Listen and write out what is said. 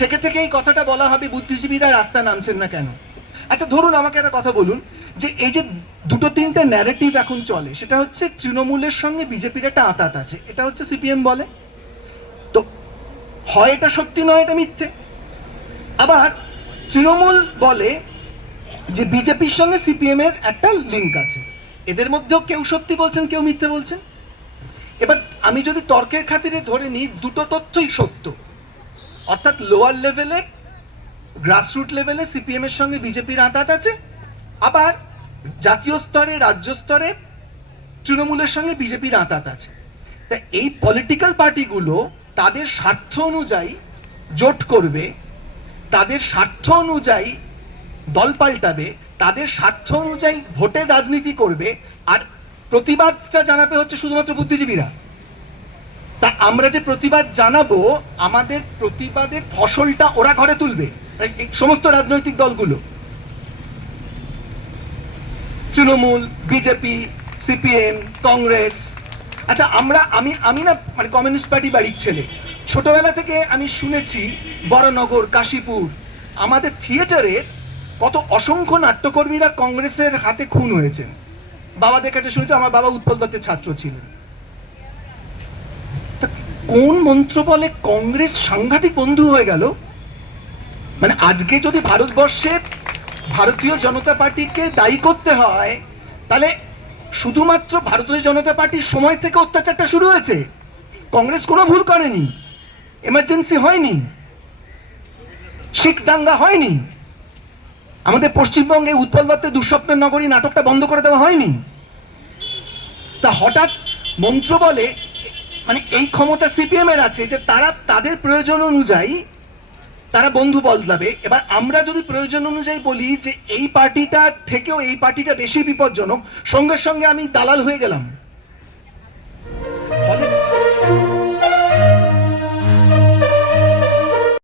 থেকে থেকে এই কথাটা বলা হবে বুদ্ধিজীবীরা রাস্তা নামছেন না কেন। আচ্ছা ধরুন আমাকে একটা কথা বলুন, যে এই যে দুটো তিনটে ন্যারেটিভ এখন চলে, সেটা হচ্ছে তৃণমূলের সঙ্গে বিজেপির একটা আঁতাত আছে, এটা হচ্ছে সিপিএম বলে। তো হয় এটা সত্যি নয় এটা মিথ্যে। আবার তৃণমূল বলে যে বিজেপির সঙ্গে সিপিএম এর একটা লিঙ্ক আছে। এদের মধ্যেও কেউ সত্যি বলছেন, কেউ মিথ্যে বলছেন। এবার আমি যদি তর্কের খাতিরে ধরে নিই দুটো তথ্যই সত্য, অর্থাৎ লোয়ার লেভেলে গ্রাসরুট লেভেলে সিপিএম এর সঙ্গে বিজেপির আঁতাত আছে, আবার জাতীয় স্তরে রাজ্য স্তরে তৃণমূলের সঙ্গে বিজেপির আঁতাত আছে। তা এই পলিটিক্যাল পার্টিগুলো তাদের স্বার্থ অনুযায়ী জোট করবে, তাদের স্বার্থ অনুযায়ী দল পাল্টাবে, তাদের স্বার্থ অনুযায়ী ভোটের রাজনীতি করবে, আর প্রতিবাদটা জানাবে হচ্ছে শুধুমাত্র বুদ্ধিজীবীরা। তা আমরা যে প্রতিবাদ জানাবো, আমাদের প্রতিবাদের ফসলটা ওরা ঘরে তুলবে, সমস্ত রাজনৈতিক দলগুলো, তৃণমূল, বিজেপি, সিপিএম, কংগ্রেস। আচ্ছা আমি না মানে কমিউনিস্ট পার্টি বাড়ির ছেলে, ছোটবেলা থেকে আমি শুনেছি বড়নগর, কাশীপুর, আমাদের থিয়েটারে কত অসংখ্য নাট্যকর্মীরা কংগ্রেসের হাতে খুন হয়েছেন। বাবাদের কাছে শুনেছি, আমার বাবা উৎপল দত্তের ছাত্র ছিলেন। কোন মন্ত্র বলে কংগ্রেস সাংঘাতিক বন্ধু হয়ে গেল? মানে আজকে যদি ভারতবর্ষে ভারতীয় জনতা পার্টিকে দায়ী করতে হয়, তাহলে শুধুমাত্র ভারতীয় জনতা পার্টির সময় থেকে অত্যাচারটা শুরু হয়েছে। কংগ্রেস কোনো ভুল করেনি, এমার্জেন্সি হয়নি, শিখ দাঙ্গা হয়নি, আমাদের পশ্চিমবঙ্গে উৎপল দত্তের দুঃস্বপ্নের নগরী নাটকটা বন্ধ করে দেওয়া হয়নি। তা হঠাৎ মন্ত্র বলে, মানে এই ক্ষমতা সিপিএম এর আছে যে তারা তাদের প্রয়োজন অনুযায়ী তারা বন্ধু বদলাবে। এবার আমরা যদি প্রয়োজন অনুযায়ী বলি যে এই পার্টিটা থেকেও এই পার্টিটা বেশি বিপজ্জনক, সঙ্গে সঙ্গে আমি দালাল হয়ে গেলাম।